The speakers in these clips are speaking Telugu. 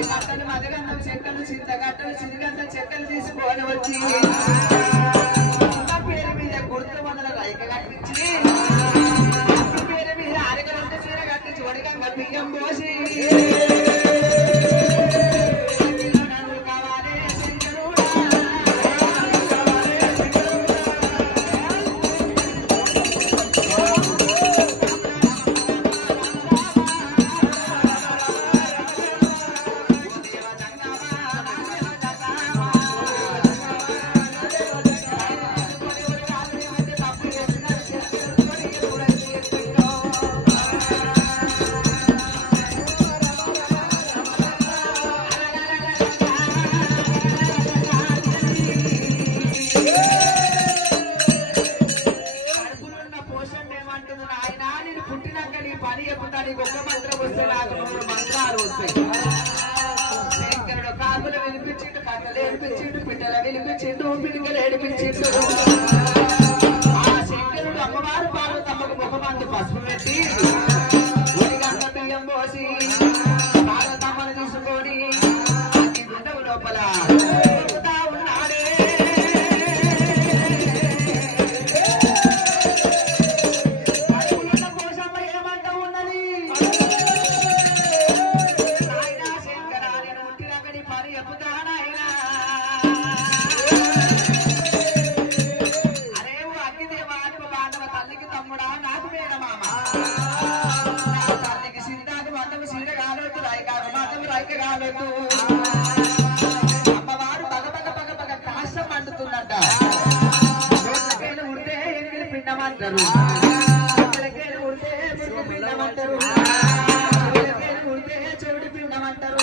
మదగన్నం చెక్కలు చింతగట్టలు చిరిగంత చెక్కలు తీసుకొని వచ్చి పేరు మీద గుర్తు మొదల రైక కట్టించి పేరు మీద అరగలంత చీర కట్టించి ఒడిగంగ బియ్యం పోసి అమ్మవారు బగ కాశం అంటుతుందంట ఉడితే ఎనిమిది పిండమంటారు ఉడితే పిండమంటారు ఉడితే చెవిడి పిండమంటారు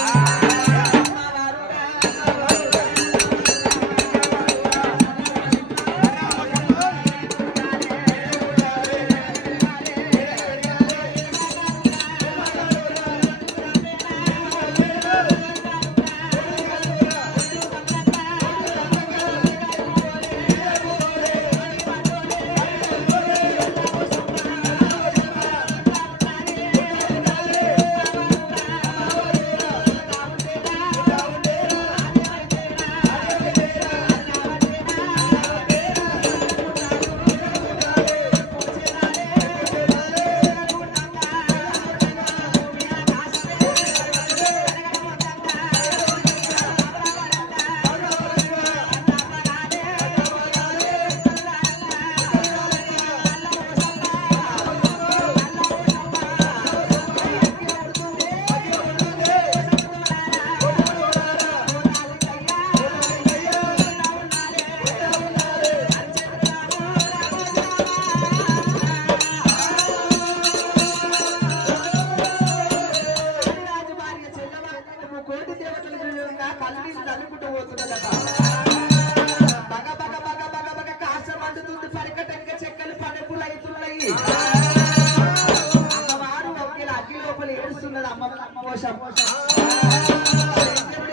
అమ్మవారు ఒకేలా అగ్గి లోపల ఏడుస్తున్నది అమ్మ కోసం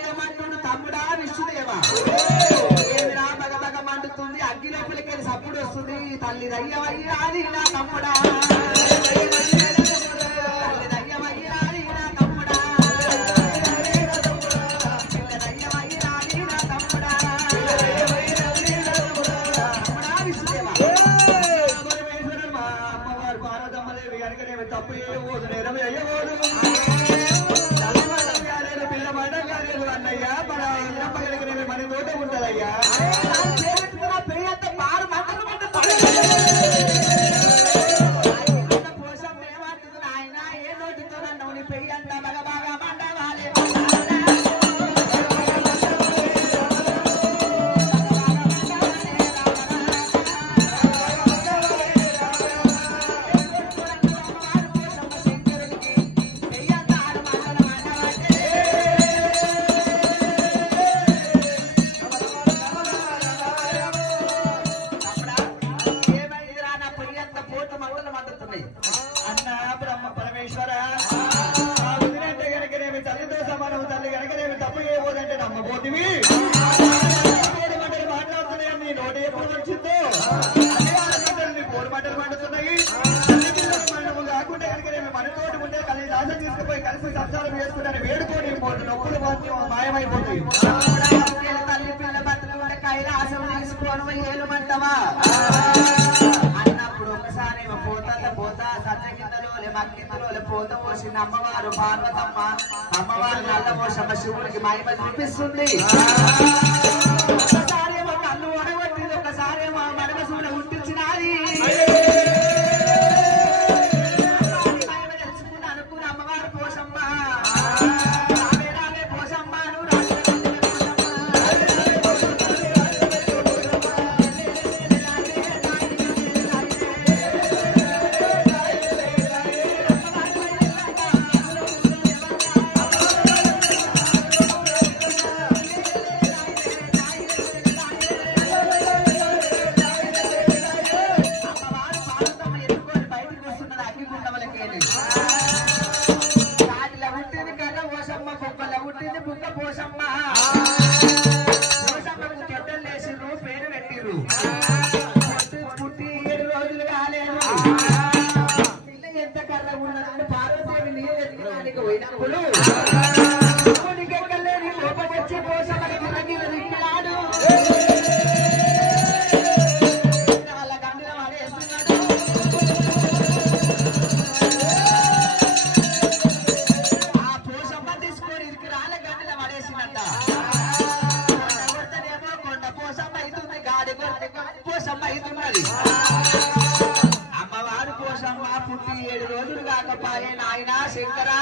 ఏమంటుడు తమ్ముడా విష్ణుదేవా ఏమిరా బగ మండుతుంది అగ్గి లోపలికి సప్పుడు వస్తుంది తల్లి దయ్యమయ్యి రాది నా తమ్ముడా తల్లి దయ్యమయ్యి రాది నా తమ్ముడా పిల్ల దయ్యమయ్యి రాది నా తమ్ముడా తమ్ముడా విష్ణుదేవా తప్పు చేయబోదు నేరం అయ్యబోదు పిల్ల మండగారు అన్నయ్య మన అన్నప్పగలిగిన మన తోట ఉంటదయ్యా పెరిగంత మారు మంటలు కోసం ఏమంటుంది ఆయన ఏ నోటితో నన్ను నీ పెరిగంత బాగా మండవాలి తీసుకుపోయి కలిసి కలిసి సంసారం చేసుకుంటాను వేడుకోని పోతుంది నొప్పులు మాయమైపోతాయి తల్లి పిల్ల బతుకుంటే కైలాసం తీసుకోవడం ఏలుమంటవా అన్నప్పుడు ఒకసారి పోతా సత్య కిందలో మక్కిందలో పోత పోసిన అమ్మవారు పార్వతమ్మ అమ్మవారు నల్లమోషమ్మ శివుడికి మహిమ చూపిస్తుంది ఒకసారి ఏమో కళ్ళు ఒడగొట్టింది ఒకసారి ఏమో మడమ సూడ ఉంటించినది మహిమ తెలుసుకుని అనుకున్న అమ్మవారు పోషమ్మ రావే పోషమ్మ పుట్టి 7 రోజులు కాలేదు ఎంత కళ్ళ ఉన్నదని పార్వదేవి నీళ్ళు ఎత్తుకోడానికి పోయినప్పుడు ఎక్కలేని కోపం వచ్చి పోషమని గిన్నగిల దిక్కులాడు వాళ్ళ గండిన వాడేస్తున్నాడు ఆ పోషమ్మ తీసుకొని ఇరికి రాళ్ళ గండిన పడేసినట్ట కొండ పోషమ్మ అవుతుంది గాడి పోషమ్మ అవుతున్నది అమ్మవారు పోషమ్మ పుట్టి 7 రోజులు కాకపోయే నాయనా శంకరా